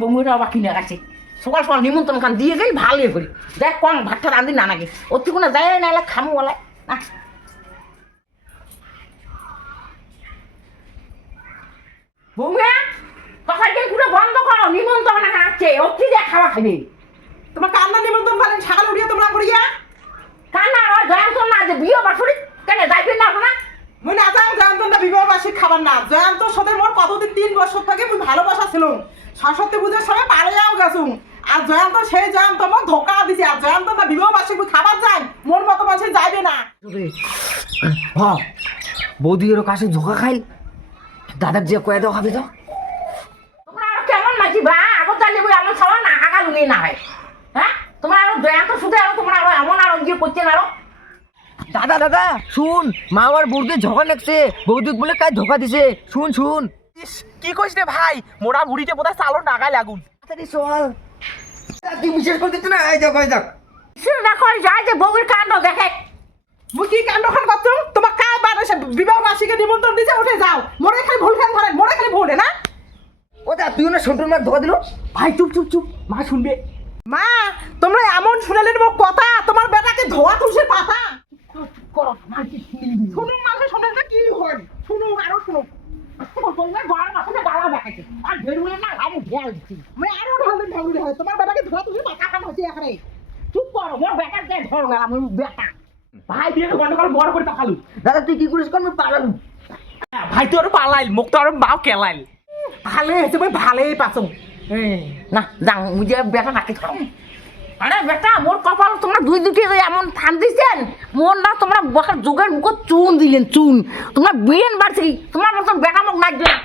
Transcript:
বন্ধুরা বাকি না গেছে সকাল সকাল নিমন্ত্রণ খান দিয়ে গেলে ভালোই করি দেখ কোন ভাতটা রাঁধি না নাকি অতি কোনো যায় না এলে খামু বলে না বৌমা তখন পুরো বন্ধ করো নিমন্ত্রণ আসছে অতি দিয়ে খাওয়া খাবে তোমার কান্না নিমন্ত্রণ পারেন সকাল উঠিয়ে তোমরা করিয়া কান্না আর জয়ন্ত না যে বিয়ে বাসুরি কেন যাইবেন না আপনার মুই না যাও জয়ন্তটা বিবাহ বার্ষিক খাবার না জয়ন্তর সাথে মোর কতদিন 3 বছর থেকে মুই ভালোবাসা ছিল সরস্বতী পুজোর সময় পালিয়েও গেছুম আর জয়ন্ত সেই জয়ন্ত আমার ধোকা দিছে আর জয়ন্ত না বিবাহ বার্ষিক মুই খাবার যাই মোর মতো মানুষ যাইবে না হ্যাঁ বৌদির কাছে ধোকা খাই দাদার যে কয়ে দাও হবে তো তোমরা আর কেমন মাঝি বা আগত জানলে বই আমার সবার না আগা লুঙে না হয় হ্যাঁ তোমরা আরো জয়ন্ত শুধু আরো তোমরা আরো এমন আরো ইয়ে করছেন আরো দাদা দাদা শুন মা আমার বৌদি ঝগড়া নেকছে বৌদি বলে কাজ ধোকা দিছে শুন শুন কি কইছ রে ভাই মোরা বুড়িতে বোধহয় চালো নাগায় লাগুন তাড়াতাড়ি চল তুই বিশ্বাস করে দিচ্ছ না এই দেখ এই দেখ সে দেখো যায় যে বউয়ের কাণ্ড দেখে মুই কি কাণ্ডখান করছুম তোমার কা বারসে বিবাহ বার্ষিকে নিমন্ত্রণ দিছে উঠে যাও মোরে খালি ভুল খান ধরেন মোরে খালি ভুলে না ও দা তুই না সন্টুর মার ধোকা দিল ভাই চুপ চুপ চুপ মা শুনবে মা তোমরা এমন শুনালেন মোর কথা তোমার বেটাকে ধোয়া তুলছে পাতা করো মার কি শুনুন মাসে শুনে না কি হয় শুনুন আরো শুনুন বলবে বড় মাথাতে গালা দেখাচ্ছে আর বেরুলে না আমি ঢেল দিচ্ছি মই আরো ঢালুন ঢালুন হয় তোমার বেটাকে ধোয়া তুলছে পাতা কাম হচ্ছে এখানে চুপ করো মোর বেটার দিয়ে ধরো গেলাম মোর বেটা ভাই দিয়ে গন্ডগোল বড় করে তাকালু দাদা তুই কি করিস কর আমি পালাম ভাই তো আর পালাইল মুখ তো আর মাও কেলাইল ভালে হয়েছে মই ভালেই পাচো না যাও মুঝে বেটা নাকি ধরো আরে বেটা মোর কপাল তোমরা দুই দুটি এমন ফান দিছেন মোর না তোমরা বকার যুগের মুখ চুন দিলেন চুন তোমরা বিয়েন বাড়ছি তোমার মতন বেটা মুখ নাচবে না